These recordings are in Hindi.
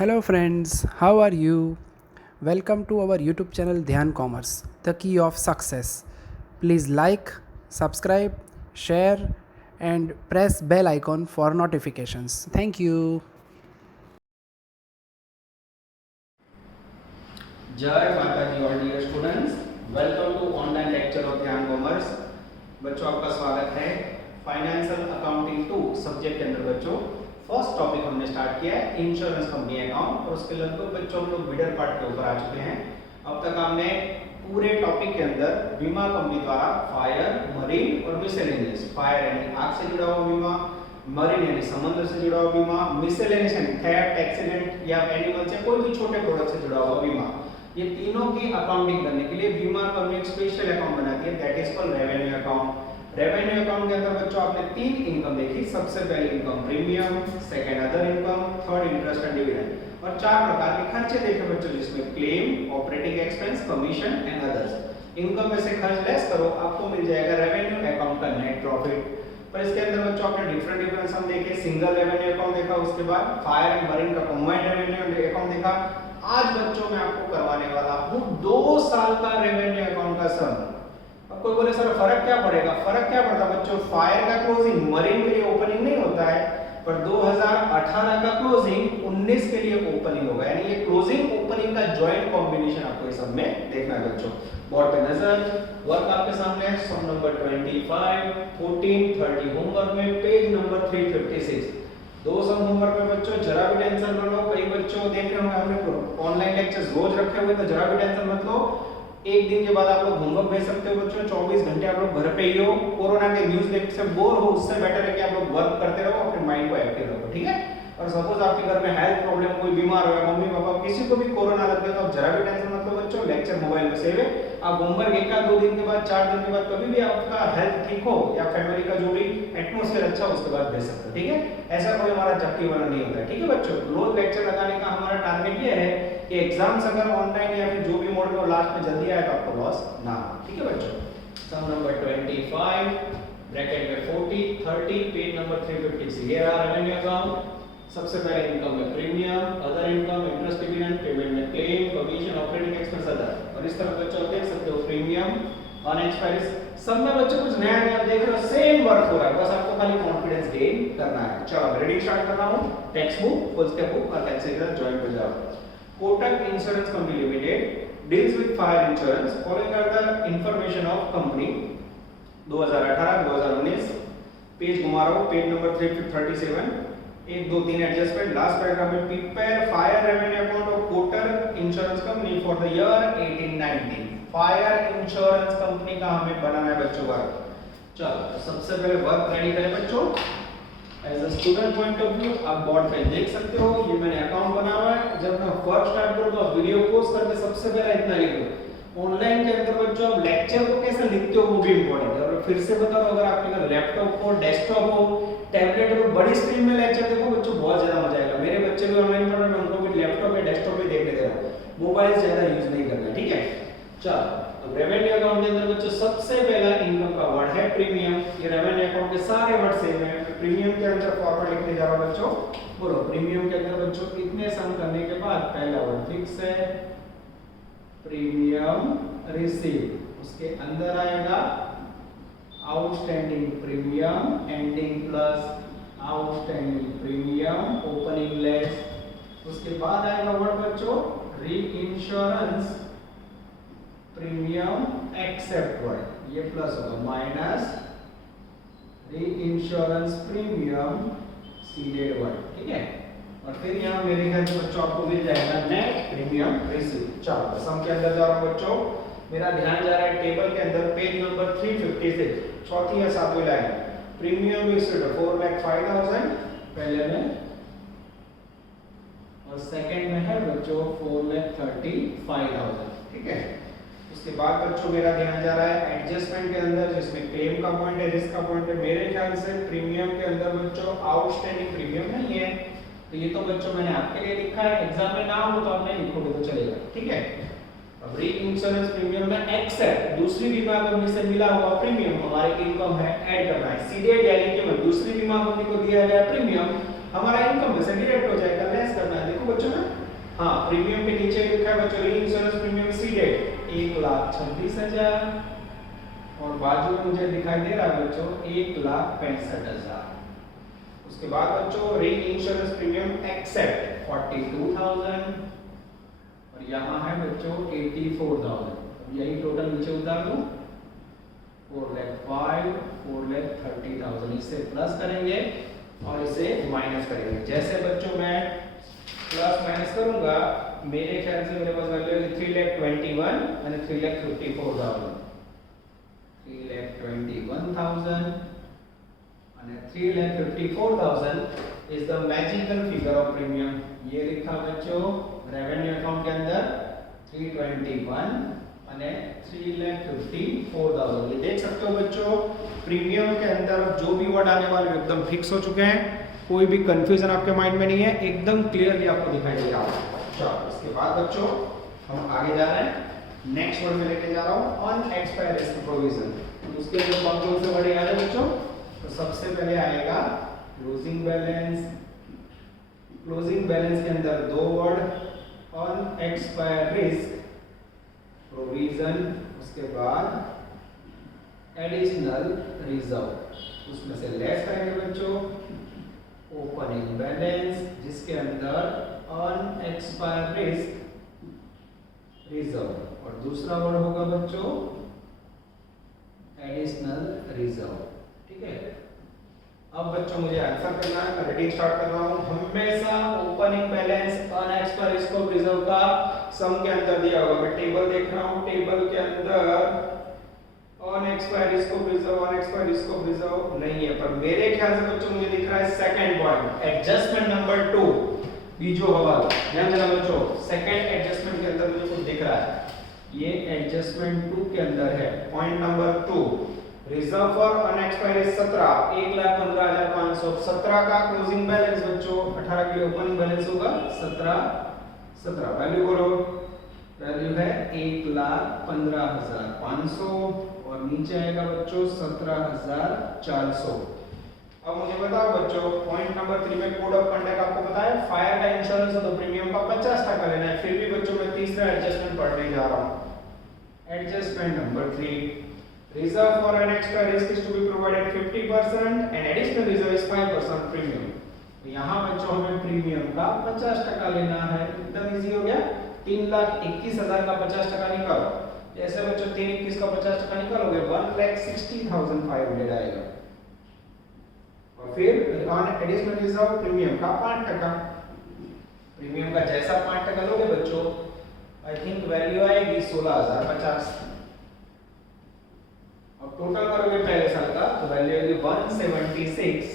Hello friends, how are you? Welcome to our YouTube channel Dhyan Commerce, the key of success. Please like, subscribe, share and press bell icon for notifications. Thank you. जय माता दी all dear students, welcome to online lecture of Dhyan commerce. बच्चों आपका स्वागत है फाइनेंशियल अकाउंटिंग 2 सब्जेक्ट के अंदर। बच्चों फर्स्ट टॉपिक हमने स्टार्ट किया है इंश्योरेंस कंपनी अकाउंट और उसके लगभग बच्चों हम लोग मिडल पार्ट के ऊपर आ चुके हैं। अब तक हमने पूरे टॉपिक के अंदर बीमा कंपनी द्वारा फायर, मरीन और मिसलेनियस, फायर यानी आग से जुड़ा हुआ बीमा, मरीन यानी समुद्र से जुड़ा हुआ बीमा, मिसलेनियस यानी थेफ्ट, एक्सीडेंट या एनिमल से कोई भी छोटे प्रोडक्ट से जुड़ा हुआ बीमा, ये तीनों की अकाउंटिंग करने के लिए बीमा कंपनी एक स्पेशल अकाउंट बनाती है, that is called revenue account. Revenue account के अंदर बच्चों आपने तीन इनकम देखी। सबसे पहले income premium, second other income, third interest and dividend और चार प्रकार के खर्चे देखे बच्चों, जिसमें claim, operating expense, commission and others. Income में से खर्च लेस करो, आपको मिल जाएगा रेवेन्यू अकाउंट का नेट प्रॉफिट। पर इसके अंदर बच्चों आपने डिफरेंट डिफरेंस हम देखे, सिंगल रेवेन्यू अकाउंट देखा, उसके बाद फायर एंड मरीन का कंबाइंड रेवेन्यू अकाउंट देखा। आज बच्चों मैं आपको करवाने वाला हूं 2 साल का रेवेन्यू अकाउंट का सम। अब कोई बोले सर फर्क क्या पड़ेगा? फर्क क्या पड़ता बच्चों, फायर का क्लोजिंग मरीन के लिए ओपनिंग नहीं होता है, पर 2018 का क्लोजिंग 19 के लिए ओपनिंग होगा, यानी ये क्लोजिंग ओपनिंग का जॉइंट कॉम्बिनेशन आपको इस सब में देखना है बच्चों। बोर्ड पे नजर, वर्क आपके सामने है, सम नंबर 25, 14, 30 होमवर्क में पेज नंबर 356। दो सम होमवर्क में बच्चों जरा भी टेंशन मत लो। कई बच्चों देख रहे होंगे हमने ऑनलाइन लेक्चर्स रोज रखे हुए, तो जरा भी टेंशन मत लो। एक दिन के बाद आप लोग होमवर्क भेज सकते हो बच्चों। 24 घंटे आप लोग घर पे ही हो, कोरोना के न्यूज़ देख से बोर हो, उससे बेटर है कि आप लोग वर्क करते रहो, अपने माइंड को एक्टिव रखो, ठीक है। और सपोज आपके घर में हेल्थ प्रॉब्लम, कोई बीमार हो या मम्मी पापा किसी को भी कोरोना लग गया, तो आप जरा भी टेंशन मत लो बच्चों, लेक्चर मोबाइल में सेव है। आप होमवर्क एक या दो दिन के बाद, 4 दिन के बाद, कभी भी आपका हेल्थ ठीक हो या फैमिली का जो भी एटमॉस्फेयर अच्छा हो, उसके बाद भेज सकते हो, ठीक है। ऐसा कोई हमारा चक्की वाला नहीं होता है, ठीक है बच्चों। रोज लेक्चर लगाने का हमारा टारगेट ये है कि एग्जाम्स अगर ऑनलाइन या फिर जो भी मोड में लास्ट में जल्दी आए तो आपको लॉस ना हो, ठीक है बच्चों। सम नंबर 25 ब्रैकेट में 40, 30 पेज नंबर 356। ये रहा रेवेन्यू अकाउंट। सबसे पहले इनकम में premium, other income, interest dividend, payment में claim, commission, operating expense other. और इस तरह बच्चों देख सकते हो प्रीमियम ऑन एक्सपायरी। सब में बच्चों कुछ नया नया देख रहे हो, सेम वर्क हो रहा है, बस आपको खाली कॉन्फिडेंस गेन करना है। चलो रीडिंग स्टार्ट कर रहा हूं। Text book, full step book और पेंसिल के साथ ज्वाइन हो जाओ। Kotak insurance company limited deals with fire insurance. Following are the information of company 2018-2019। Page घुमा रहा हूं, page number 337। 1 2 3 adjustment. Last paragraph में prepare fire revenue account of Kotak insurance company for the year 18-19। Fire insurance company का हमें बनाना है बच्चों वर्क। चलो सबसे पहले वर्क रेडी करें बच्चों। As a student point of view आप बोर्ड पे देख सकते हो, ये मैंने अकाउंट बना हुआ है। जब मैं वर्क स्टार्ट करूं तो वीडियो पॉज करके सबसे पहले इतना लिख दो। ऑनलाइन के अंदर बच्चों आप लेक्चर को कैसे लिखते हो वो भी इंपॉर्टेंट है। और फिर से बता दो, अगर आपके घर लैपटॉप हो, डेस्कटॉप हो, टैबलेट हो, बड़ी स्क्रीन में लेक्चर देखो बच्चों, बहुत ज्यादा मजा आएगा। मेरे बच्चे भी ऑनलाइन पढ़ रहे हैं, उनको भी लैपटॉप या डेस्कटॉप पे देखने दे रहा हूं। मोबाइल ज्यादा यूज नहीं करना, ठीक है। चलो अब रेवेन्यू अकाउंट के अंदर बच्चों सबसे पहला इनकम का वर्ड है प्रीमियम। ये रेवेन्यू अकाउंट के सारे वर्ड सेम है। प्रीमियम के अंदर फॉर्मूला लिखने जा रहा हूं बच्चों। बोलो प्रीमियम के अंदर बच्चों इतने सम करने के बाद पहला वर्ड फिक्स है, प्रीमियम रिसीव। उसके अंदर आएगा outstanding premium, ending plus outstanding premium, opening less. उसके बाद आएगा वर्ड बच्चों री इंश्योरेंस प्रीमियम एक्सेप्ट वर्ड, ये प्लस होगा, माइनस री इंश्योरेंस प्रीमियम सीडेड वर्ड, ठीक है। और फिर यहाँ मेरे घर में बच्चों आपको मिल जाएगा नेट प्रीमियम रिसीव। चलो सम के अंदर जा रहा हूँ बच्चों, मेरा ध्यान जा रहा है टेबल के अंदर, पेज नंबर 356, चौथी या सातवीं लाइन। प्रीमियम इक्वल टू 4,05,000 पहले में, और सेकंड में है बच्चों 4,35,000, ठीक है। उसके बाद बच्चों मेरा ध्यान जा रहा है एडजस्टमेंट के अंदर, जिसमें क्लेम का पॉइंट है, रिस्क का पॉइंट है। मेरे ख्याल से प्रीमियम के अंदर बच्चों आउटस्टैंडिंग प्रीमियम नहीं है, तो ये तो बच्चों मैंने आपके लिए लिखा है, एग्जाम में ना हो तो आप नहीं लिखोगे तो चलेगा, ठीक है। अब री इंश्योरेंस प्रीमियम में एक्सेप्ट दूसरी बीमा कंपनी से मिला हुआ प्रीमियम हमारी इनकम है, ऐड करना है। सीडेड यानी कि मैं दूसरी बीमा कंपनी को दिया गया प्रीमियम हमारा इनकम में से डिडक्ट हो जाएगा, लेस करना है। देखो बच्चों ना, हाँ प्रीमियम के नीचे लिखा है बच्चों री इंश्योरेंस प्रीमियम सीडेड 1,26,000 और बाजू में मुझे दिखाई दे रहा है बच्चों 1,65,000। उसके बाद बच्चों री इंश्योरेंस प्रीमियम एक्सेप्ट 42,000 और यहाँ है बच्चों 84,000। अब यही टोटल नीचे उतार दूं 4,05,000 4,30,000, इसे प्लस करेंगे और इसे माइनस करेंगे। जैसे बच्चों मैं प्लस माइनस करूंगा मेरे ख्याल से मेरे पास वैल्यू है 3,21,000 અને 3,54,000 3,21,000 અને 3,54,000 is the magical figure of premium. ये लिखा बच्चों रेवेन्यू अकाउंट के अंदर 321 અને 3,54,000। ये देख सकते हो बच्चों प्रीमियम के अंदर जो भी वर्ड आने वाले एकदम फिक्स हो चुके हैं, कोई भी कंफ्यूजन आपके माइंड में नहीं है, एकदम क्लियरली आपको दिखाई दे रहा है। चलो इसके बाद बच्चों हम आगे जा रहे हैं, नेक्स्ट वर्ड में लेके जा रहा हूं ऑन एक्सपायर रिस्क प्रोविजन। उसके अंदर कौन कौन से वर्ड याद है बच्चों? तो सबसे पहले आएगा क्लोजिंग बैलेंस। क्लोजिंग बैलेंस के अंदर दो word on expire risk provision, उसके बाद एडिशनल रिजर्व, उसमें से लेस करेंगे बच्चों ओपनिंग बैलेंस जिसके अंदर ऑन एक्सपायर रिस्क रिजर्व और दूसरा वर्ड होगा बच्चों एडिशनल रिजर्व। ठीक है, अब बच्चों मुझे आंसर करना है, मैं रीडिंग स्टार्ट कर रहा हूं। हमेशा opening balance on expire risk reserve का सम के अंदर दिया होगा। मैं टेबल देख रहा हूं, टेबल के अंदर ऑन एक्सपायर रिस्क रिजर्व नहीं है, पर मेरे ख्याल से बच्चों मुझे दिख रहा है सेकंड पॉइंट एडजस्टमेंट नंबर 2 बीजो हवा। ध्यान देना बच्चों, सेकंड एडजस्टमेंट के अंदर मुझे कुछ दिख रहा है, ये एडजस्टमेंट 2 के अंदर है। Point number 2 reserve for unexpired 17 1,15,500। 17 का क्लोजिंग बैलेंस बच्चों, 18 के लिए ओपनिंग बैलेंस होगा 17 वैल्यू बोलो, वैल्यू है 1,15,500 और नीचे आएगा बच्चों 17,400। अब मुझे बताओ बच्चों पॉइंट नंबर 3 में कोड ऑफ कंडक्ट आपको पता है फायर का इंश्योरेंस तो प्रीमियम का 50% लेना है, फिर भी बच्चों मैं तीसरा एडजस्टमेंट पढ़ने जा रहा हूं। Adjustment number 3 reserve for unexpired risk is to be provided 50% and additional reserve is 5% premium. तो यहां बच्चों हमें प्रीमियम का 50% लेना है, एकदम इजी हो गया। 3,21,000 का 50% निकालो, जैसे बच्चों 3,21 का 50% निकालोगे 1,60,500 आएगा और फिर ऑन एडिशनल रिजर्व प्रीमियम का 5%। प्रीमियम का जैसा 5% लोगे बच्चों आई थिंक वैल्यू आएगी 16,050। अब टोटल करोगे पहले साल का तो वैल्यू आएगी 176,550।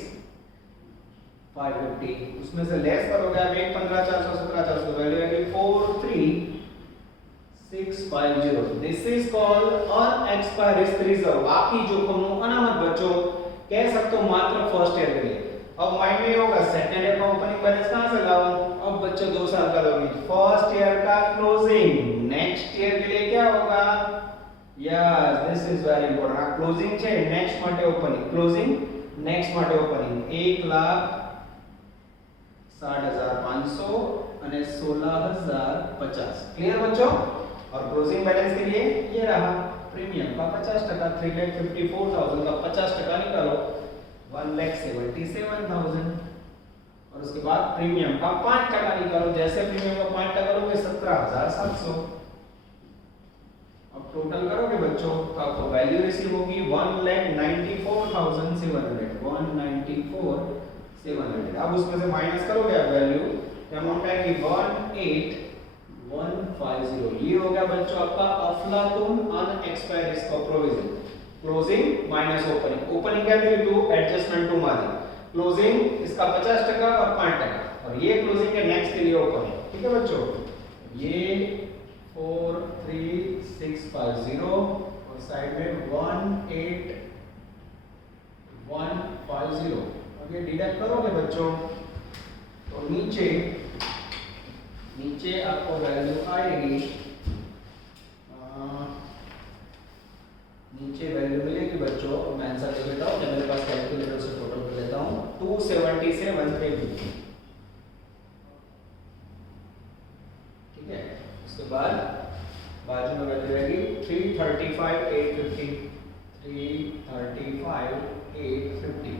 उसमें से लेस करोगे आप 1,15,400 17,400 वैल्यू आएगी 43,650। This is called on expire risk reserve. बाकी जोखिमों अनामत बच्चों कह सकते हो मात्र फर्स्ट ईयर के लिए। अब माइंड में होगा सेकंड ईयर का ओपनिंग बैलेंस कहां से लाऊं? अब बच्चों 2 साल का लोगे, फर्स्ट ईयर का क्लोजिंग, नेक्स्ट ईयर के लिए क्या होगा? Yes this is very important. Closing છે नेक्स्ट માટે ઓપનિંગ, ક્લોઝિંગ नेक्स्ट માટે ઓપનિંગ 1,60,500 અને 16,050। क्लियर बच्चों? और क्लोजिंग बैलेंस के लिए ये रहा प्रीमियम का 50%, 3,54,000 का 50% निकालो 1,77,000 और उसके बाद प्रीमियम का 5% निकालो, जैसे प्रीमियम का 5% करोगे 17,700। अब टोटल करोगे बच्चों तो आपको वैल्यू रिसीव होगी 1,94,700 1,94,700। अब उसमें से माइनस करोगे आप वैल्यू, अमाउंट आएगी 1,81,150। ये हो गया बच्चों आपका अफलातून unexpired risk provision. Closing minus opening, opening क्या थी to adjustment to margin, closing इसका 50% और 5% और ये क्लोजिंग के नेक्स्ट के लिए ओपनिंग। ठीक है बच्चों, ये 4,3650 और साइड में 1,81,150। अब ये डिडक्ट करोगे बच्चों तो नीचे आपको वैल्यू आएगी, नीचे वैल्यू मिलेगी बच्चों। मैं आंसर दे देता हूँ, मेरे पास कैलकुलेटर से टोटल कर लेता लेता हूँ 270 से 1350, ठीक है। उसके बाद बाजू में वैल्यू रहेगी 335 850, 335 850।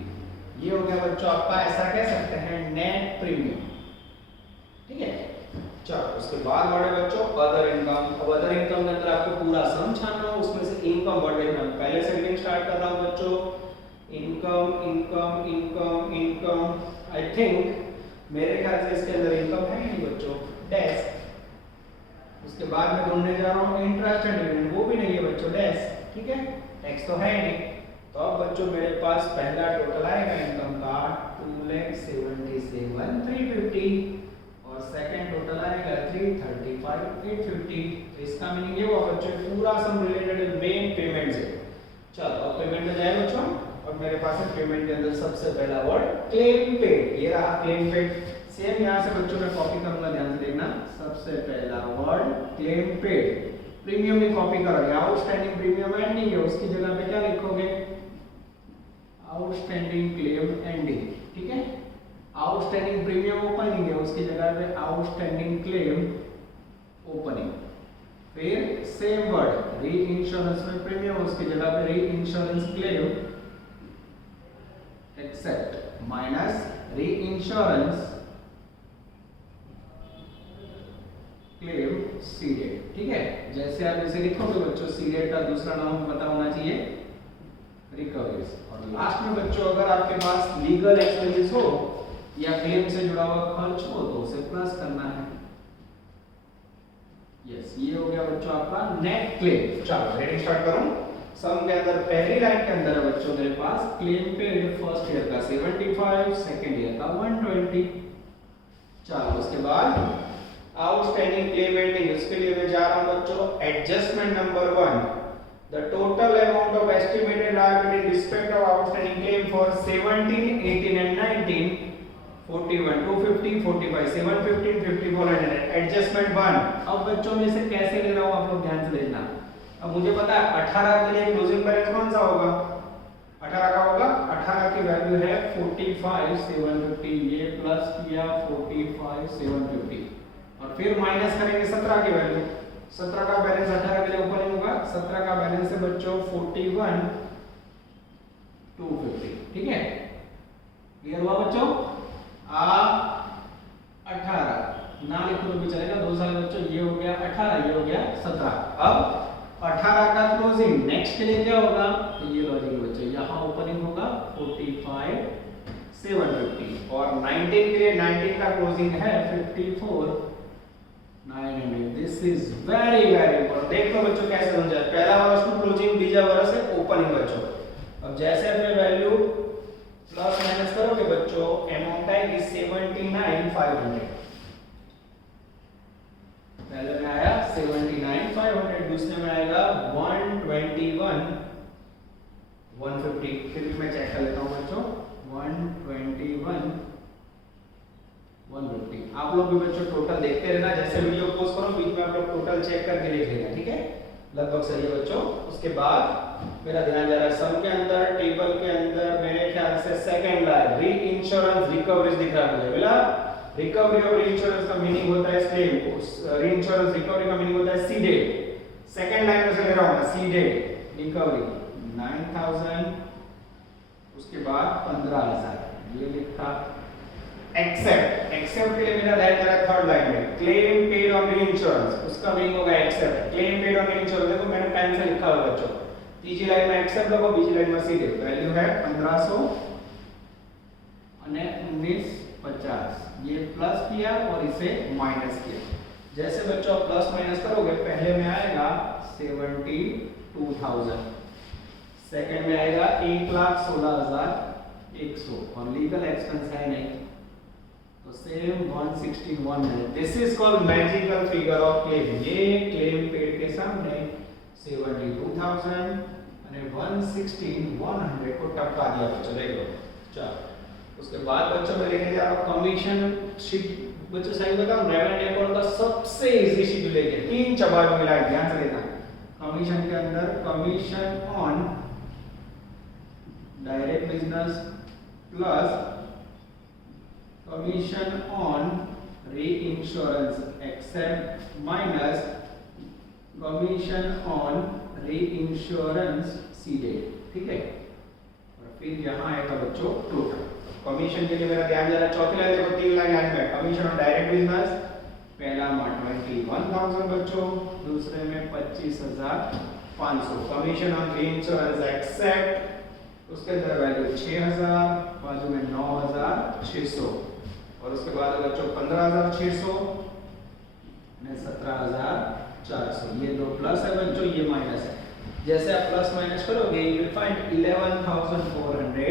ये हो गया बच्चों आपका, ऐसा कह सकते हैं नेट प्रीमियम, ठीक है। चलो उसके बाद बढ़े बच्चों अदर इनकम। अब अदर इनकम के अंदर आपको पूरा सम छानना हो, उसमें से इनकम वर्ड देखना। पहले से रीडिंग स्टार्ट कर रहा हूं बच्चों, income income income income. I think मेरे ख्याल से इसके अंदर इनकम है नहीं बच्चों, डैश। उसके बाद मैं ढूंढने जा रहा हूँ इंटरेस्ट एंड डिविडेंड, वो भी नहीं है बच्चों, डैश, ठीक है। टैक्स तो है नहीं, तो अब बच्चों मेरे पास पहला टोटल आएगा इनकम का 2,77,350 और सेकंड टोटल आएगा 335,850। तो इसका मीनिंग ये हुआ बच्चों पूरा सम रिलेटेड मेन पेमेंट से। चलो अब पेमेंट में जाए बच्चों, और मेरे पास है पेमेंट के अंदर सबसे पहला वर्ड क्लेम पेड। ये रहा क्लेम पेड। सेम यहाँ से बच्चों मैं कॉपी करूंगा, ध्यान से देखना। सबसे पहला वर्ड क्लेम पेड। प्रीमियम भी कॉपी करोगे, आउटस्टैंडिंग प्रीमियम एंडिंग है, उसकी जगह पे क्या लिखोगे, आउटस्टैंडिंग क्लेम एंडिंग, ठीक है। आउटस्टैंडिंग प्रीमियम ओपनिंग है, उसकी जगह पे आउटस्टैंडिंग क्लेम ओपनिंग। फिर सेम वर्ड री इंश्योरेंस में प्रीमियम, उसकी जगह पे री इंश्योरेंस क्लेम एक्सेप्ट माइनस री इंश्योरेंस क्लेम सीडेड, ठीक है। जैसे आप इसे लिखोगे बच्चों, सीडेड का दूसरा नाम पता होना चाहिए रिकवरीज। और लास्ट में बच्चों अगर आपके पास लीगल एक्सपेंसेस हो या क्लेम से जुड़ा हुआ खर्च हो तो उसे प्लस करना है। यस, ये हो गया बच्चों आपका नेट क्लेम। चलो हेडिंग स्टार्ट करूं। सम के अंदर पहली लाइन के अंदर है बच्चों मेरे पास क्लेम पेड फर्स्ट ईयर का 75, सेकंड ईयर का 120। चलो उसके बाद आउटस्टैंडिंग क्लेम एंडिंग, इसके लिए मैं जा रहा हूं बच्चों adjustment number 1, the total amount of estimated liability in respect of outstanding claim for 17, 18 and 19, 41, 250, 45, 715, 5400। Adjustment 1। अब बच्चों में से कैसे ले रहा हूं आप लोग ध्यान से देखना। अब मुझे पता है 18 के लिए क्लोजिंग बैलेंस कौन सा होगा, 18 का होगा। 18 की वैल्यू है 45,750, ये प्लस किया 45,750 और फिर माइनस करेंगे 17 की वैल्यू। 17 का बैलेंस 18 के लिए ओपनिंग होगा, 17 का बैलेंस है बच्चों 41,250, ठीक है। क्लियर हुआ बच्चों। आप 18 ना लिखो तो भी चलेगा, 2 साल बच्चों। ये हो गया 18, ये हो गया 17। अब 18 का क्लोजिंग नेक्स्ट के लिए क्या होगा, तो ये लॉजिक बच्चों, यहाँ ओपनिंग होगा 45,750 और 19 के लिए 19 का क्लोजिंग है 54,900। This is very very important. देखो बच्चों कैसे समझा, पहला वाला उसको क्लोजिंग, बीजा वाला से ओपनिंग बच्चों। अब जैसे अपने वैल्यू प्लस माइनस करोगे बच्चों, अमाउंट आएगी 79,500। पहले में आया 79,500, दूसरे में आएगा 121,150। फिर भी मैं चेक कर लेता हूं बच्चों, 121,150। आप लोग भी बच्चों टोटल देखते रहना, जैसे वीडियो पोस्ट करो बीच में आप लोग टोटल चेक करके देख लेना, ठीक है। लगभग सही है बच्चों। उसके बाद मेरा ध्यान जा रहा है सम के अंदर, टेबल के अंदर मेरे ख्याल से सेकंड लाइन री इंश्योरेंस रिकवरीज दिख रहा है मुझे, बोला रिकवरी और इंश्योरेंस का मीनिंग होता है क्लेम, री इंश्योरेंस रिकवरी का मीनिंग होता है सीडेड। सेकंड लाइन में से ले रहा हूं मैं, सीडेड रिकवरी 9,000, उसके बाद 15,000 ये लिखा। एक्सेप्ट, एक्सेप्ट के लिए मेरा ध्यान जा रहा है थर्ड लाइन में, claim paid on reinsurance, उसका मीनिंग होगा accept. Claim paid on reinsurance देखो मैंने पेन से लिखा हुआ बच्चों। तीसरी लाइन में एक्सेप्ट लगो, बीजी लाइन में सीधे वैल्यू है 1500 અને 1950। ये प्लस किया और इसे माइनस किया। जैसे बच्चों प्लस माइनस करोगे, पहले में आएगा 72,000, सेकंड में आएगा 1,16,100 और लीगल एक्सपेंस है नहीं तो सेम 161 है। This is called magical figure of claim. ये क्लेम पेड के सामने 72,000 અને 116,100 को टपका दिया बच्चों, देख लो। चलो उसके बाद बच्चों मैं लेने जा रहा हूं कमीशन शीट। बच्चों सही बताऊं, रेवेन्यू अकाउंट का सबसे इजी शीट लेके 3 चबाल मिला है, ध्यान से देखना। कमीशन के अंदर commission on direct business plus commission on reinsurance accept minus commission on reinsurance seeded, ठीक है। और फिर यहाँ आएगा बच्चों टोटल कमीशन के लिए मेरा ध्यान जाना चौथी लाइन देखो, 3 लाइन याद में कमीशन ऑन डायरेक्ट बिजनेस पहला में 21,000 बच्चों, दूसरे में 25,500 commission on reinsurance accept, उसके अंदर वैल्यू 6,000, बाजू में 9,600 और उसके बाद बच्चों 15,600 ने 17,400। ये दो प्लस है बच्चों, ये माइनस है। जैसे आप प्लस माइनस करोगे you will find 11,400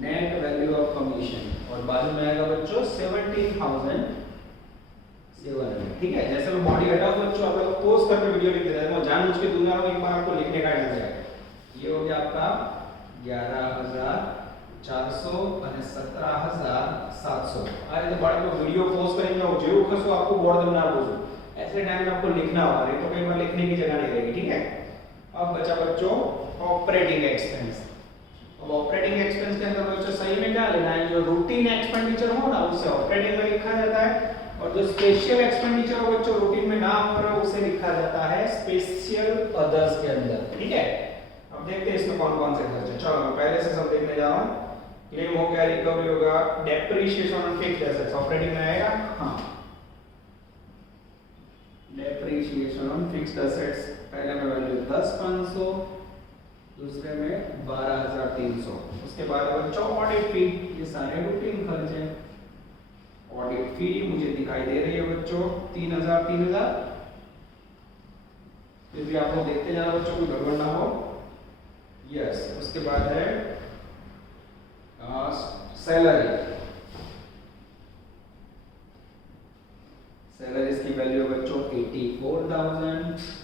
net value of commission और बाजू में आएगा बच्चों 17,700, ठीक है। जैसे मैं बॉडी हटाऊं बच्चों, आप लोग पोज करके वीडियो लिख देते हैं, मैं जानबूझ के दूंगा एक बार आपको लिखने का आइडिया है। ये हो गया आपका 11,400 और 17,700। अरे तो बड़े को वीडियो पोज करेंगे और जरूर खसो आपको बोर्ड में ना बोझो, ऐसे टाइम में आपको लिखना होगा, नहीं तो कई बार लिखने की जगह नहीं रहेगी, ठीक है। अब बचा बच्चों ऑपरेटिंग एक्सपेंस। अब ऑपरेटिंग एक्सपेंस के अंदर बच्चों सही में क्या लेना है, जो रूटीन एक्सपेंडिचर हो ना उसे ऑपरेटिंग में लिखा जाता है और जो स्पेशल एक्सपेंडिचर हो बच्चों रूटीन में ना हो रहा उसे लिखा जाता है स्पेशल अदर्स के अंदर, ठीक है। अब देखते हैं इसमें कौन कौन से खर्च है। चलो मैं पहले से सब देखने जा रहा हूं। क्लेम हो गया, रिकवरी होगा, depreciation on fixed assets operating में आएगा, हां डेप्रिसिएशन ऑन फिक्स्ड एसेट्स पहले में वैल्यू 10,500, दूसरे में 12,300। उसके बाद बच्चों ऑडिट फी, ये सारे रूटीन खर्च हैं। ऑडिट फी मुझे दिखाई दे रही है बच्चों 3,000 फिर भी आप लोग देखते जाना बच्चों, कोई गड़बड़ ना हो। यस, उसके बाद है सैलरी। सैलरीज की वैल्यू है बच्चों 84,000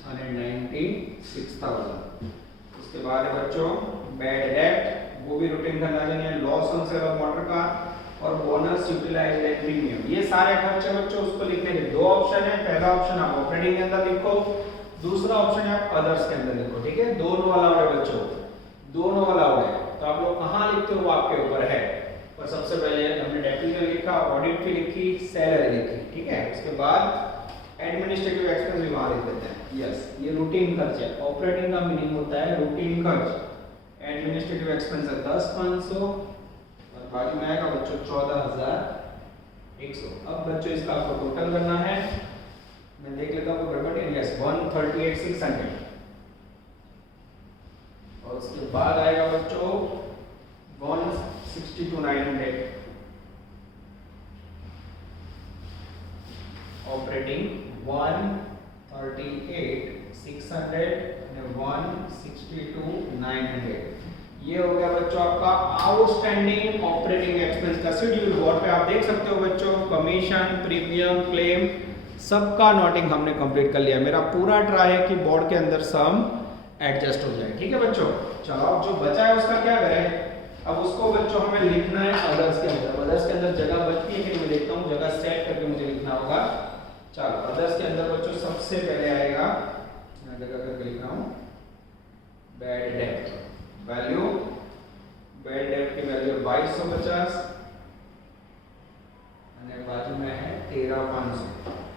और 96,000। उसके बाद है बच्चों बैड डेब्ट, वो भी रूटीन का अंदाजा नहीं है, loss on sale of motor car और बोनस यूटिलाइज्ड एंड प्रीमियम। ये सारे खर्चे बच्चों उसको लिखने के दो ऑप्शन है। पहला ऑप्शन आप ऑपरेटिंग के अंदर लिखो, दूसरा ऑप्शन है आप अदर्स के अंदर लिखो, ठीक है। दोनों अलाउड है बच्चों, दोनों अलाउड है, तो आप लोग कहां लिखते हो वो आपके ऊपर है। और सबसे पहले हमने डेप्रिसिएशन लिखा, ऑडिट फी लिखी, सैलरी लिखी, ठीक है। उसके बाद एडमिनिस्ट्रेटिव एक्सपेंस भी वहां लिख देते हैं। यस, ये रूटीन खर्च है। ऑपरेटिंग का मीनिंग होता है रूटीन खर्च। एडमिनिस्ट्रेटिव एक्सपेंस है 10,500 और बाजू में आएगा बच्चों 14,100। अब बच्चों इसका आपको टोटल करना है, मैं देख लेता हूं गड़बड़ है। यस, 138,600 और उसके बाद आएगा बच्चों 162,900 ऑपरेटिंग, 138,600 और 162,900। ये हो गया बच्चों आपका आउटस्टैंडिंग ऑपरेटिंग एक्सपेंस का शेड्यूल। बोर्ड पे आप देख सकते हो बच्चों कमीशन, प्रीमियम, क्लेम सबका नोटिंग हमने कंप्लीट कर लिया। मेरा पूरा ट्राई है कि बोर्ड के अंदर सम एडजस्ट हो जाए, ठीक है बच्चों। चलो अब जो बचा है उसका क्या करें, अब उसको बच्चों हमें लिखना है अदर्स के अंदर। अदर्स के अंदर जगह बचती है कि नहीं मैं देखता हूँ, जगह सेट करके मुझे लिखना होगा। चलो अदर्स के अंदर बच्चों सबसे पहले आएगा, मैं जगह करके लिख रहा हूँ बैड डेब्ट वैल्यू। बैड डेब्ट की वैल्यू 2250 और बाजू में है 13,500।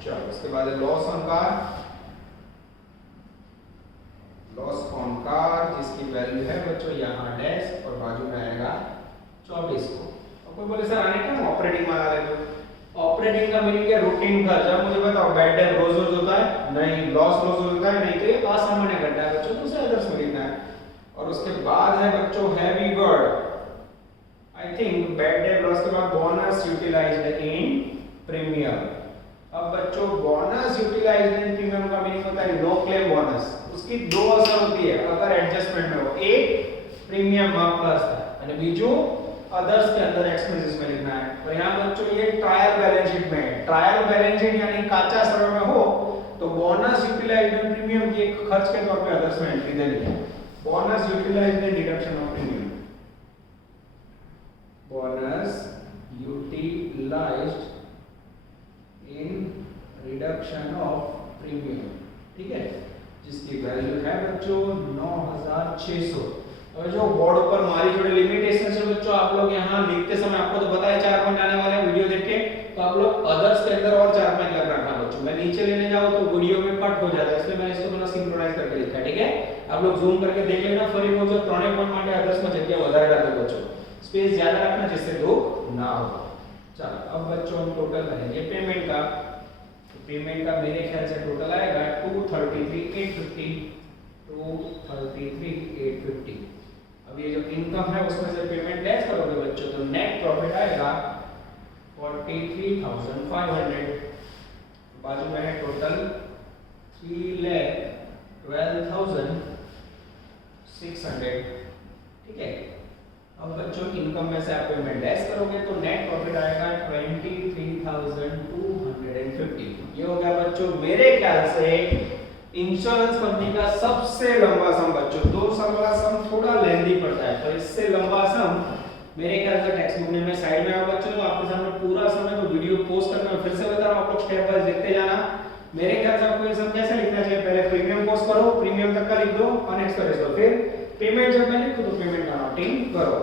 चलो उसके बाद loss on car, loss on car जिसकी वैल्यू है बच्चों यहाँ डैश और बाजू में आएगा 2400। और कोई बोले सर आने क्या ऑपरेटिंग में आ रहे हो, ऑपरेटिंग का मीनिंग है रूटीन खर्च। अब मुझे बताओ बैड डेट रोज रोज होता है नहीं, लॉस रोज होता है नहीं, तो ये असामान्य घटना है बच्चों, दूसरे अदर्स में लिखना है। और उसके बाद है बच्चों heavy word, I think bad debt loss के बाद बोनस यूटिलाइज्ड इन प्रीमियम। अब बच्चों बोनस यूटिलाइज्ड इन प्रीमियम का मीनिंग होता है नो क्लेम बोनस। उसकी दो असर होती है अगर एडजस्टमेंट में हो, एक प्रीमियम में प्लस है और बीजो अदर्स के अंदर एक्सपेंसेस में लिखना है। तो यहाँ बच्चों ये ट्रायल बैलेंस शीट में है, ट्रायल बैलेंस शीट यानी काचा सर्वे में हो तो बोनस यूटिलाइज्ड इन प्रीमियम की एक खर्च के तौर पे अदर्स में एंट्री देनी है। Bonus utilised in deduction of premium, bonus utilised in reduction of premium, ठीक है, जिसकी वैल्यू है बच्चों 9,600। હવે જો બોર્ડ ઉપર મારી જોડે लिमिटेशन છે बच्चों, आप लोग यहाँ लिखते समय आपको तो पता है 4 पॉइंट आने वाले हैं वीडियो देख के, तो आप लोग अदर्स के अंदर और 4 पॉइंट लग रखना बच्चों। मैं नीचे लेने जाऊँ तो वीडियो में कट हो जाता है, इसलिए मैंने इसको थोड़ा सिंक्रोनाइज करके लिखा है, ठीक है। आप लोग जूम करके देख लेना, फरी वो जो 3 पॉइंट માટે अदर्स में जगह વધારે રાખો बच्चों, स्पेस ज्यादा रखना जिससे दुख ना हो। चलो अब बच्चों हम टोटल करेंगे पेमेंट का। पेमेंट का मेरे ख्याल से टोटल आएगा 233,850, 233,850। अब ये जो इनकम है उसमें से पेमेंट लेस करोगे बच्चों तो नेट प्रॉफिट आएगा 43,500। बाजू में है टोटल 3,12,600, ठीक है। अब बच्चों इनकम में से आप पेमेंट लेस करोगे तो नेट प्रॉफिट आएगा 23,250। ये हो गया बच्चों मेरे ख्याल से इंश्योरेंस कंपनी का सबसे लंबा सम बच्चों। 2 सम वाला सम थोड़ा लेंथी पड़ता है, तो इससे लंबा सम मेरे ख्याल से टेक्स्ट बुक में साइड में आएगा बच्चों। तो आपके सामने पूरा सम है, तो वीडियो पोस्ट करना मैं फिर से बता रहा हूं, आप लोग स्टेप बाय देखते जाना। मेरे ख्याल से आपको ये सम कैसे लिखना चाहिए, पहले प्रीमियम पोस्ट करो, प्रीमियम तक का लिख दो और नेक्स्ट कर दो, फिर पेमेंट जब मैं लिखूं तो पेमेंट का नोटिंग करो।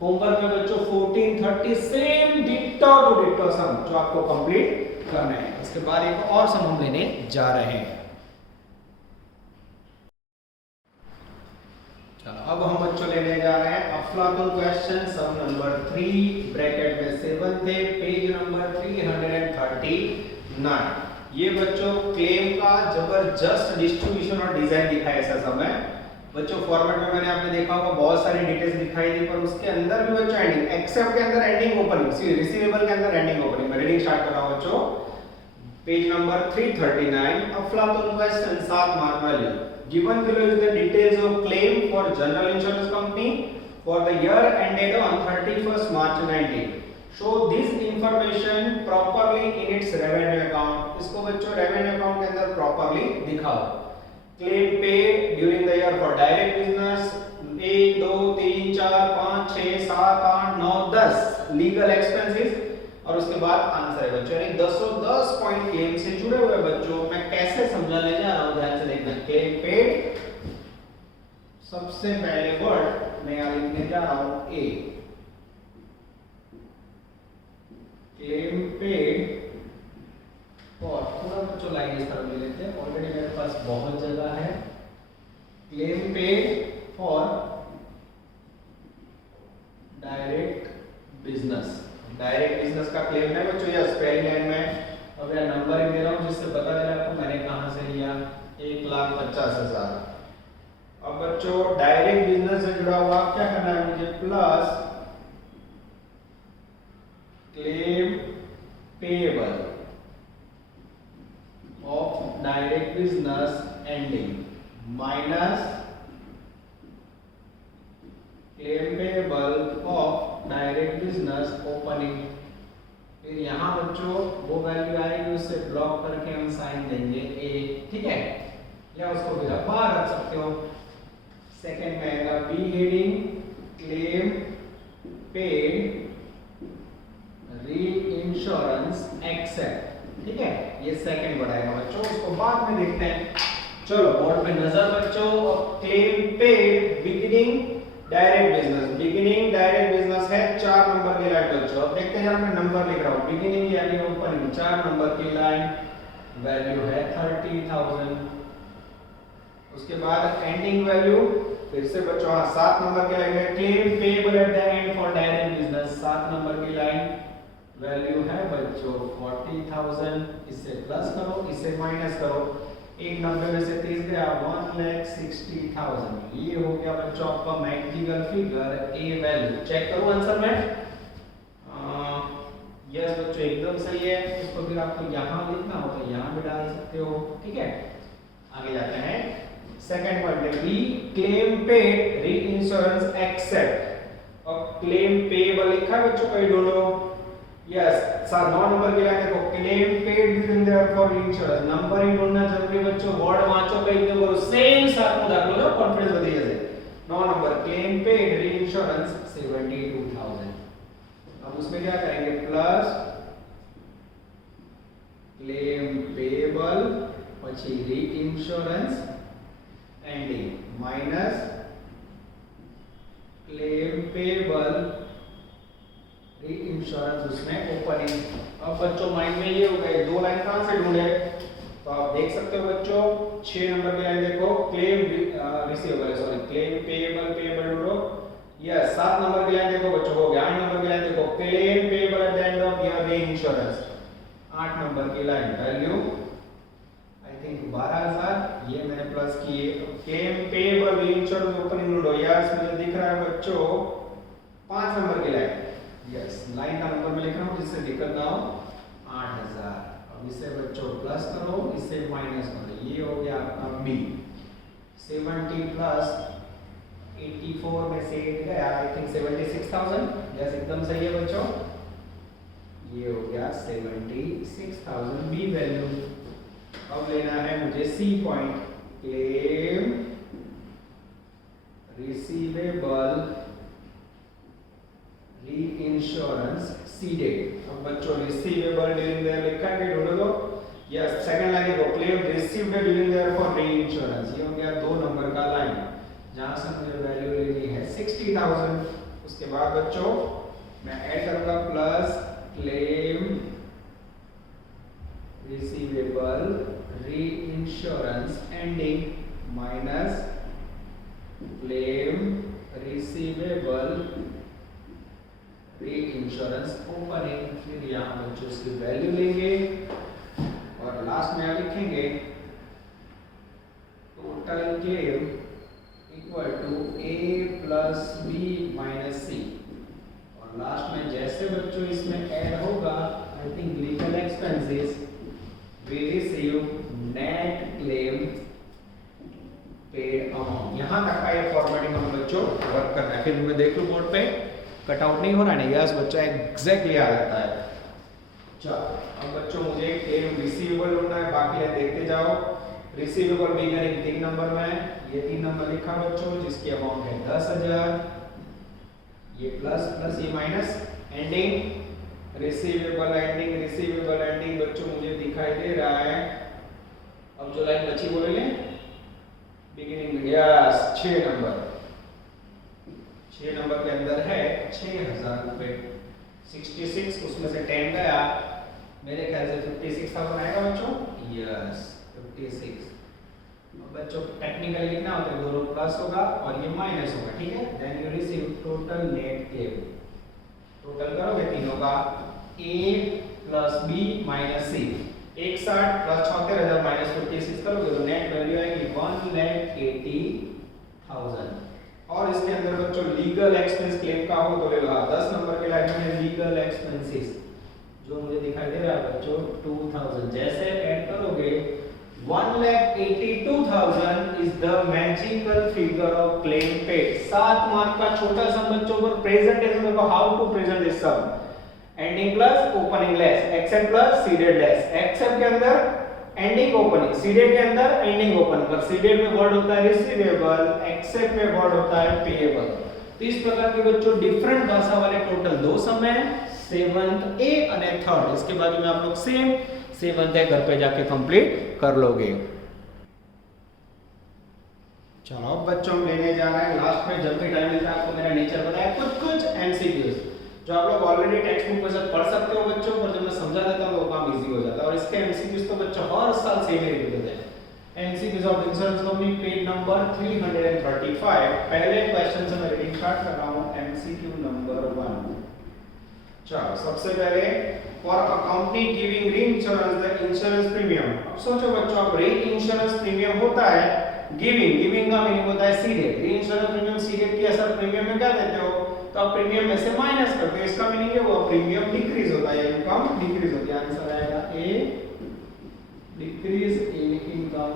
होमवर्क में बच्चों 1430 सेम डिट्टो टू डिट्टो सम जो आपको कंप्लीट करना है। इसके बाद एक और सम हम लेने जा रहे हैं। चलो अब हम बच्चों लेने जा रहे हैं अफलातून क्वेश्चन सम नंबर 3, ब्रैकेट में 7 थे, पेज नंबर 339। ये बच्चों क्लेम का जबरदस्त डिस्ट्रीब्यूशन और डिजाइन दिखा है ऐसा सम है बच्चों। फॉर्मेट में मैंने आपने देखा होगा बहुत सारी डिटेल्स दिखाई दी, पर उसके अंदर भी बच्चों एंडिंग, एक्सेप्ट के अंदर एंडिंग ओपनिंग, रिसीवेबल के अंदर एंडिंग ओपनिंग। मैं रीडिंग स्टार्ट कर रहा हूं बच्चों, पेज नंबर 339, अफलातून question 7 mark value. Given below is the details of claim for general insurance company for the year ended on 31st March 19. Show this information properly in its revenue account. इसको बच्चों रेवेन्यू अकाउंट के अंदर प्रॉपर्ली दिखाओ। Claim paid during the year for direct business 1 2 3 4 5 6 7 8 9 10 legal expenses और उसके बाद आंसर है बच्चों। यानी 10 पॉइंट क्लेम से जुड़े हुए बच्चों। मैं कैसे समझाने जा रहा हूं ध्यान से देखना। क्लेम पेड, सबसे पहले वर्ड मैं यहां लिखने जा रहा हूं ए, क्लेम पेड और थोड़ा बच्चों लाइन इस तरफ ले लेते हैं, ऑलरेडी मेरे पास बहुत जगह है। Claim paid for direct business, direct business का क्लेम है बच्चों। यस, पहली लाइन में अब मैं नंबरिंग दे रहा हूं जिससे पता चले आपको मैंने कहां से लिया, 1,50,000। अब बच्चों डायरेक्ट बिजनेस से जुड़ा हुआ क्या करना है मुझे, plus claim payable of direct business ending minus claim payable of direct business opening. फिर यहां बच्चों वो वैल्यू आएगी उससे ब्लॉक करके हम साइन देंगे ए, ठीक है, या उसको भी बाहर रख सकते हो। सेकंड में आएगा बी हेडिंग क्लेम पेड री इंश्योरेंस एक्सेप्ट, ठीक है, ये सेकंड वर्ड आएगा बच्चों, उसको बाद में देखते हैं। चलो बोर्ड पे नजर बच्चों। Claim paid beginning direct business, beginning direct business है 4 नंबर की लाइन बच्चों। अब देखते हैं मैं नंबर लिख रहा हूं, बिगिनिंग यानी ओपनिंग 4 नंबर की लाइन, वैल्यू है 30,000। उसके बाद एंडिंग वैल्यू फिर से बच्चों 7 नंबर की लाइन है, claim payable at the end for direct business 7 number की लाइन, वैल्यू है बच्चों 40,000। इससे प्लस करो, इससे माइनस करो, 190 में से 30 गया 1,60,000। ये हो गया बच्चों आपका magical figure a value. Check करो आंसर में, यस बच्चों एकदम सही है। इसको फिर आपको यहां लिखना हो तो यहां भी डाल सकते हो, ठीक है। आगे जाते हैं, सेकंड पॉइंट है बी क्लेम पेड री इंश्योरेंस एक्सेप्ट। और क्लेम पेएबल लिखा है बच्चों, कहीं ढूंढो, यस 9 नंबर की लाइन देखो, claim paid with their for insurance. Numbering ढूंढना जरूरी बच्चों, वर्ड वांचो कहीं पे करो सेम साथ में दाखलो ना, कॉन्फिडेंस बढ़ी जैसे। 9 नंबर क्लेम पेड री इंश्योरेंस 72,000। अब उसमें क्या करेंगे, प्लस क्लेम पेएबल પછી री इंश्योरेंस एंडिंग माइनस पेबल री इंश्योरेंस उसमें ओपनिंग। अब बच्चों माइंड में ये हो गए, दो लाइन कहां से ढूंढे, तो आप देख सकते हो बच्चों 6 नंबर की लाइन देखो, claim receivable, sorry claim payable ढूंढो। यस 7 नंबर की लाइन देखो बच्चों, हो गया। 8 नंबर की लाइन देखो, claim payable at the end of year री इंश्योरेंस। 8 नंबर की लाइन वैल्यू आई थिंक 12,000, ये मैंने प्लस किए। क्लेम पेबल री इंश्योरेंस ओपनिंग ढूंढो। यस मुझे दिख रहा है बच्चों 5 नंबर की लाइन। यस लाइन का नंबर मैं लिख रहा हूं जिससे दिक्कत ना हो। 8,000। अब इसे बच्चों प्लस करो, इसे माइनस करो, ये हो गया आपका बी। 70 प्लस 84 में से 8 गया, आई थिंक 76,000। यस एकदम सही है बच्चों, ये हो गया 76,000 बी वैल्यू। अब लेना है मुझे सी पॉइंट, क्लेम रिसीवेबल री इंश्योरेंस सी डेट। अब बच्चों रिसीवेबल ड्यूरिंग द ईयर लिखा है, ढूंढो दो। यस सेकंड लाइन देखो, claim received during the year for री इंश्योरेंस, ये हो गया 2 नंबर का लाइन जहां से मुझे वैल्यू लेनी है 60,000। उसके बाद बच्चों मैं ऐड करूंगा प्लस क्लेम रिसीवेबल री insurance ending minus claim receivable री इंश्योरेंस ओपनिंग। फिर यहाँ बच्चों इसकी वैल्यू लेंगे और लास्ट में लिखेंगे total claim equal to a plus B minus c. और लास्ट में जैसे बच्चों इसमें ऐड होगा, I think legal expenses we receive net claim paid amount. यहाँ तक का ये फॉर्मेटिंग हम बच्चों वर्क करना है। फिर मैं देख लूँ बोर्ड पे कटआउट नहीं हो रहा है। यस बच्चा एग्जैक्टली आ जाता है। चलो अब बच्चों मुझे क्लेम रिसीवेबल ढूंढना है, बाकी है देखते जाओ। रिसीवेबल बिगिनिंग 3 नंबर में, ये 3 नंबर लिखा बच्चों जिसकी अमाउंट है 10,000, ये प्लस प्लस ये माइनस, एंडिंग रिसीवेबल एंडिंग बच्चों मुझे दिखाई दे रहा है। अब जो लाइन बची वो ले बिगिनिंग, यस 6 नंबर, 6 नंबर के अंदर है 6,000 रुपए। 66 उसमें से 10 गया, मेरे ख्याल से 56,000 आएगा बच्चों। यस 56। बच्चों टेक्निकली लिखना होता है, दोनों प्लस होगा और ये माइनस होगा, ठीक है। Then you receive total net claim, total करोगे तीनों का A plus B minus C, 61 plus 76,000 minus 56 करोगे तो नेट वैल्यू आएगी 1,80,000। और इसके अंदर बच्चों लीगल एक्सपेंस क्लेम का हो तो ले लो 10 नंबर के लाइन में लीगल एक्सपेंसेस जो मुझे दिखाई दे रहा है बच्चों 2,000। जैसे ऐड करोगे 1,82,000 is the magical figure of claim paid. 7 mark का छोटा सम बच्चों पर प्रेजेंटेशन में how to present this sum, ending plus opening less, accept plus ceded less. Accept के अंदर एंडिंग ओपनिंग, सीडेड के अंदर एंडिंग ओपनिंग, पर सीडेड में वर्ड होता है रिसीवेबल, एक्सेप्ट में वर्ड होता है पेएबल। तो इस प्रकार के बच्चों डिफरेंट भाषा वाले टोटल 2 सम है, 7th ए और 3rd। इसके बाद में आप लोग सेम 7th ए घर पे जाके कंप्लीट कर लोगे। चलो बच्चों लेने जा रहे हैं लास्ट में, जब भी टाइम मिलता है आपको मेरा नेचर बताया कुछ एमसीक्यूज जो आप लोग ऑलरेडी टेक्स्ट बुक में से पढ़ सकते हो बच्चों, पर जब मैं समझा देता हूं तो काम इजी हो जाता है। और इसके एमसीक्यूज तो बच्चों हर साल सेम ही रिपीट होते हैं। MCQs of insurance company page number 335। पहले क्वेश्चन से मैं रीडिंग स्टार्ट कर रहा हूं। MCQ number 1। चलो सबसे पहले फॉर अ कंपनी गिविंग री इंश्योरेंस द इंश्योरेंस प्रीमियम। अब सोचो बच्चों, अब री इंश्योरेंस प्रीमियम होता है गिविंग का मीनिंग होता है सीडेड। री इंश्योरेंस प्रीमियम सीडेड की असर प्रीमियम में क्या देते हो, तो आप प्रीमियम में से माइनस करते हो, इसका मीनिंग है वो प्रीमियम डिक्रीज होता है, इनकम डिक्रीज होती है। आंसर आएगा A, decrease in income.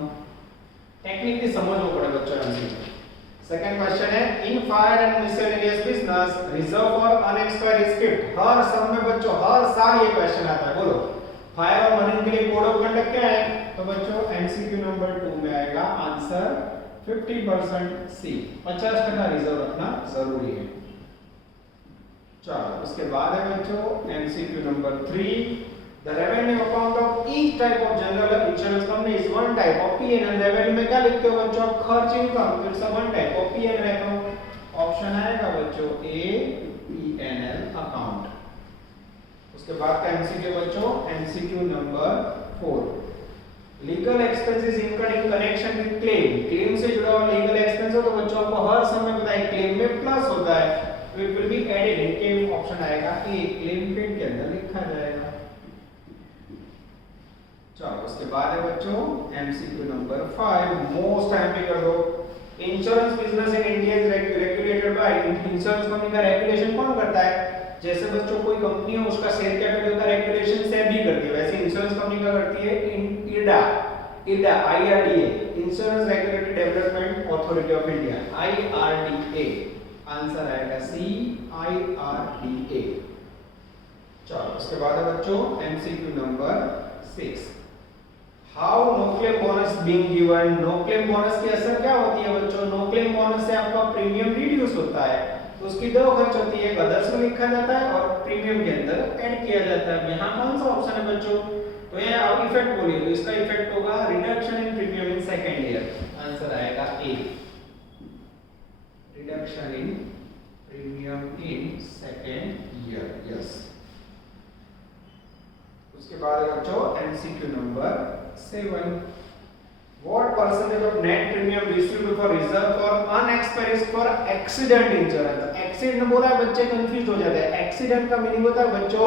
Technically समझो पड़े बच्चों आंसर। सेकंड क्वेश्चन है in fire and miscellaneous business reserve for unexpired is kept. हर सब में बच्चों हर साल ये क्वेश्चन आता है, बोलो फायर और मरीन के लिए कोड ऑफ कंडक्ट क्या है, तो बच्चों एमसीक्यू नंबर 2 में आएगा आंसर 50% सी, 50% रिजर्व रखना जरूरी है। चलो उसके बाद है बच्चों MCQ number 3। The revenue account of each type of general insurance company is one type of PNL. Revenue में क्या लिखते हो बच्चों, खर्च income, it's a one type of PNL account. Option आएगा बच्चों APNL अकाउंट। उसके बाद का एमसीक्यू बच्चों, MCQ number 4, legal expenses incurred in connection with claim. Claim से जुड़ा हुआ लीगल एक्सपेंस हो तो बच्चों आपको हर समय पता है क्लेम में प्लस होता है, तो it will be added in claim. Option आएगा ए, क्लेम पेड के अंदर लिखा जाएगा। चलो उसके बाद है बच्चों एमसीक्यू नंबर 5, मोस्ट टाइम पे कर दो। Insurance business in India is regulated by, insurance company का रेगुलेशन कौन करता है? जैसे बच्चों कोई कंपनी है उसका शेयर कैपिटल का रेगुलेशन सेबी करती है, वैसे इंश्योरेंस कंपनी का करती है IRDA, IRDA, insurance regulatory development authority of India, IRDA। Answer आएगा सी, IRDA। चलो उसके बाद है बच्चों MCQ number 6, how no claim bonus being given. No claim bonus की असर क्या होती है बच्चों? नो क्लेम बोनस से आपका प्रीमियम रिड्यूस होता है, तो उसकी दो खर्च होती है, अदर्स में लिखा जाता है और प्रीमियम के अंदर ऐड किया जाता है। यहाँ कौन सा ऑप्शन है बच्चों? तो ये आप इफेक्ट बोलिए, तो इसका इफेक्ट होगा reduction in premium in second year. Answer आएगा A, reduction in premium in second year. Yes. उसके बाद है बच्चों MCQ number 7, what percentage of net premium received for reserve for unexperienced for accident insurance। Accident बोला है बच्चे कंफ्यूज हो जाते हैं। एक्सीडेंट का मीनिंग होता है बच्चों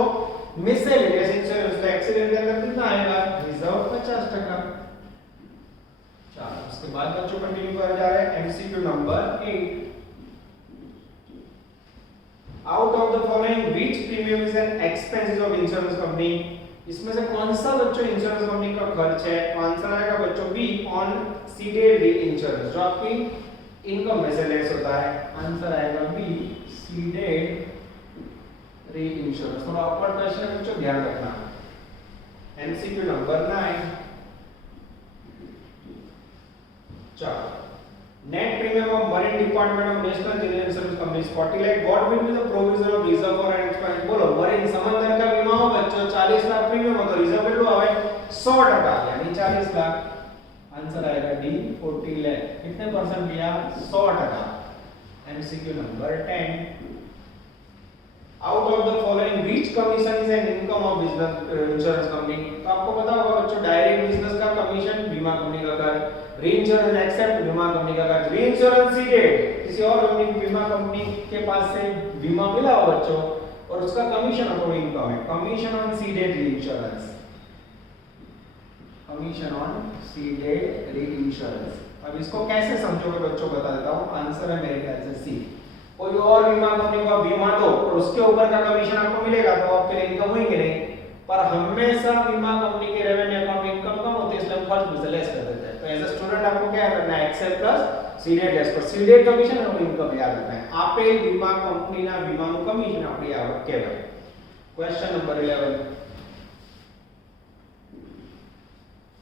मिसलेनियस इंश्योरेंस, तो एक्सीडेंट के अंदर कितना आएगा? रिजर्व 50%। चलो उसके बाद बच्चों कंटिन्यू कर जा रहे हैं MCQ number 8, out of the following which premium is an expenses of insurance company. इसमें से कौन सा बच्चों इंश्योरेंस कंपनी का खर्च है? तो आंसर आएगा बच्चों बी, ऑन सीडेड री इंश्योरेंस, जो आपकी इनकम में से लेस होता है। आंसर आएगा बी, सीडेड री इंश्योरेंस। थोड़ा ऑकवर्ड क्वेश्चन है बच्चों, ध्यान रखना। एमसीक्यू नंबर 9, चलो net premium of marine department of national general insurance company 40 lakh, what will be the provision of reserve for an expense. बोलो मरीन समंदर का बीमा हो बच्चों, 40 लाख प्रीमियम हो तो रिजर्व कितना होगा? 100% यानी 40 लाख। आंसर आएगा डी, 40 लाख। कितने परसेंट दिया? 100%। MCQ number 10, out of the following which commission is an income of business insurance company. तो आपको पता होगा बच्चों डायरेक्ट बिजनेस का कमीशन बीमा कंपनी का कर, रीइंश्योरेंस एक्सेप्ट बीमा कंपनी का कर, रीइंश्योरेंस सीडेड किसी और बीमा कंपनी के पास से बीमा मिला हो बच्चों और उसका कमीशन ऑन इनकम है, commission on seeded reinsurance, commission on seeded reinsurance. अब इसको कैसे समझोगे बच्चों बता देता हूं। आंसर है मेरे ख्याल से सी, कोई और बीमा कंपनी को बीमा दो और उसके ऊपर का कमीशन आपको मिलेगा तो आपके लिए इनकम होगी नहीं, पर हमेशा बीमा कंपनी के रेवेन्यू अकाउंट में इनकम कम होती है, इसलिए हम खर्च में से लेस कर देते हैं। तो एज अ स्टूडेंट आपको क्या करना है? एक्सेल प्लस सीडेड लेस पर सीडेड कमीशन और इनकम याद रखना है। आपे बीमा कंपनीना बीमाનું કમિશન આપણી આવક કહેવાય। Question number 11,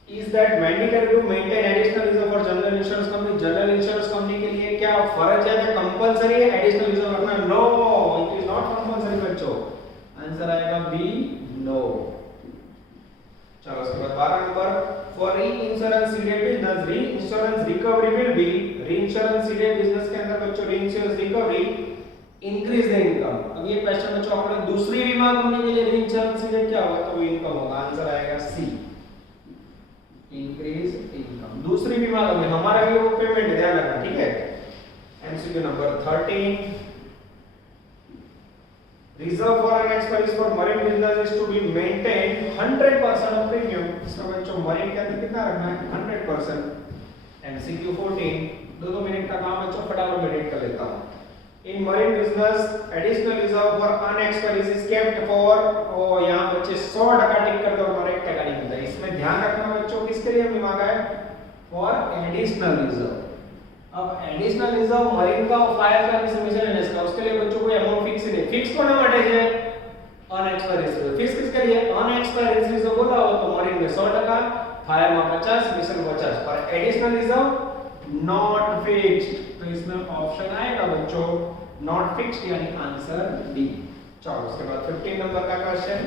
is that mandatory to maintain additional reserve for general insurance company। General insurance company के लिए क्या फर्ज है, कंपलसरी है एडिशनल रिजर्व रखना? No, it is not compulsory बच्चों। आंसर आएगा बी, नो। चलो उसके बाद 12 नंबर, for reinsurance ceded business reinsurance recovery will be. Reinsurance ceded business के अंदर बच्चों reinsurance recovery increase the income. अब ये क्वेश्चन बच्चों आपने दूसरी बीमा कंपनी के लिए री इंश्योरेंस सीडेड क्या होगा तो वो इनकम होगा। आंसर आएगा सी, इंक्रीज इनकम। दूसरी बीमा कंपनी, हमारा भी वो पेमेंट ध्यान रखना, ठीक है। MCQ number 13, reserve for an expense for marine business is to be maintain 100% of premium. इसका बच्चों मरीन के अंदर कितना रखना है? 100%। एमसीक्यू 14, 2 मिनट का काम बच्चों फटाफट में रीड कर लेता हूं। In marine business additional reserve for unexpired is kept for, oh यहां बच्चे 100% टिक कर दो, हमारा 1% नहीं मिलता। इसमें ध्यान रखना बच्चों किसके लिए हमने मांगा है? For additional reserve. अब एडिशनल रिजर्व मरीन का और फायर का मिसलेनियस का, उसके लिए बच्चों कोई अमाउंट फिक्स नहीं। फिक्स कोना માટે છે? Unexpired reserve. फिक्स किसके लिए? अनएक्सपायर्ड रिजर्व बोला हो तो मरीन में 100%, फायर में 50, मिशन 50, पर एडिशनल रिजर्व नॉट फिक्स्ड। तो इसमें ऑप्शन आएगा बच्चों नॉट फिक्स्ड, यानी आंसर डी। चलो उसके बाद 15 नंबर का question,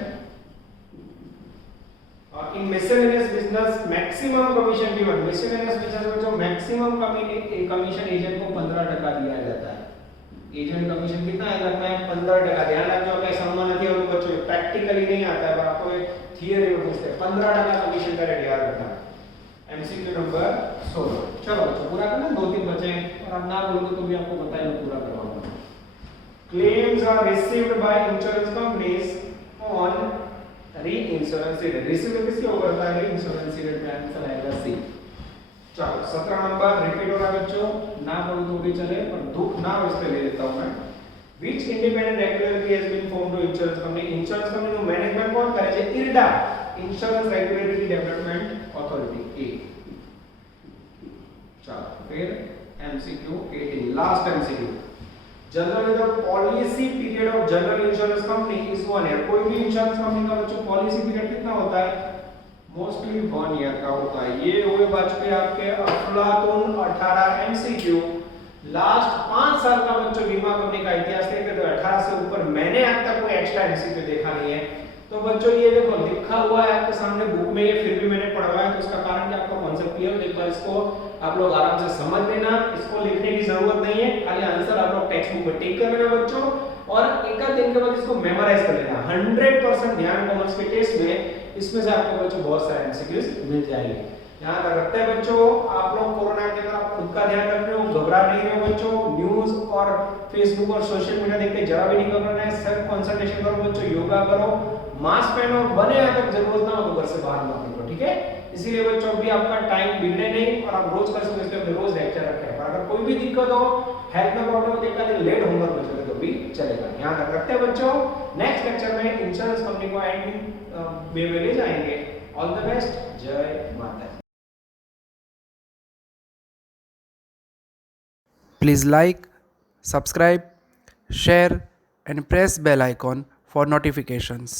in miscellaneous business maximum commission given. Miscellaneous business में जो मैक्सिमम कमीशन एजेंट को 15% दिया जाता है। एजेंट कमीशन कितना याद रखना है 15%। ध्यान रखो कि सम्मान नहीं होगा बच्चों, प्रैक्टिकली नहीं आता है पर आपको एक थियरी में पूछते हैं 15% कमीशन का रेट याद रखना। MCQ number 16। चलो बच्चों पूरा करना, 2-3 बचे हैं और आप ना बोलोगे तो भी आपको बताया मैं पूरा करवाऊंगा। Claims are received by insurance companies on reinsurance rate. Receive किसके ऊपर होता है? री-इंश्योरेंस रेट में आंसर आएगा सी। चलो 17 नंबर रिपीट हो रहा है बच्चों, ना बोलूं तो भी चले पर दुख ना हो इस पे ले लेता हूं मैं। Which independent regulatory has been formed to insurance company? Insurance company નું મેનેજમેન્ટ કોણ કરે છે? IRDA, Insurance Regulatory Development Authority A। चलो फिर MCQ 18 last MCQ। Generally the policy period of general insurance company is 1 year. कोई भी इंश्योरेंस कंपनी का बच्चों पॉलिसी पीरियड कितना होता है? मोस्टली 1 ईयर का होता है। ये हुए बच पे आपके अफलातून 18 MCQ। लास्ट 5 साल का बच्चों बीमा कंपनी का इतिहास देखें तो 18 से ऊपर मैंने आज तक कोई एक्स्ट्रा MCQ देखा नहीं है। तो बच्चों ये देखो लिखा हुआ है आपके सामने बुक में, ये फिर भी मैंने पढ़वाया तो उसका कारण कि आपको कॉन्सेप्ट क्लियर हो। एक बार इसको आप लोग आराम से समझ लेना, इसको लिखने की जरूरत नहीं है, खाली आंसर आप लोग टेक्स्ट बुक में टिक कर लेना बच्चों और एक आध दिन के बाद इसको मेमोराइज कर लेना। 100% ध्यान कॉमर्स के टेस्ट में इसमें से आपको बच्चों बहुत सारे MCQs मिल जाएंगे। यहाँ तक रखते हैं बच्चों, आप लोग कोरोना के अंदर आप खुद का ध्यान रख रहे हो, घबरा नहीं रहे हो बच्चों। न्यूज और फेसबुक और सोशल मीडिया देखते जरा भी नहीं घबराना है, सेल्फ कंसंट्रेशन करो बच्चों, योगा करो, मास्क पहनो, बने यहाँ तक जरूरत ना हो तो घर से बाहर मत निकलो, ठीक है? इसीलिए बच्चों अभी आपका टाइम बिगड़े नहीं और आप रोज कर सकते हो, इसलिए रोज लेक्चर रखें। पर अगर कोई भी दिक्कत हो, हेल्थ में प्रॉब्लम हो, एक दिन लेट होमवर्क में चले तो भी चलेगा। यहाँ तक रखते हैं बच्चों, नेक्स्ट लेक्चर में इंश्योरेंस कंपनी को एंडिंग वे में ले जाएंगे। ऑल द बेस्ट, जय माता दी। Please like, subscribe, share and press bell icon for notifications.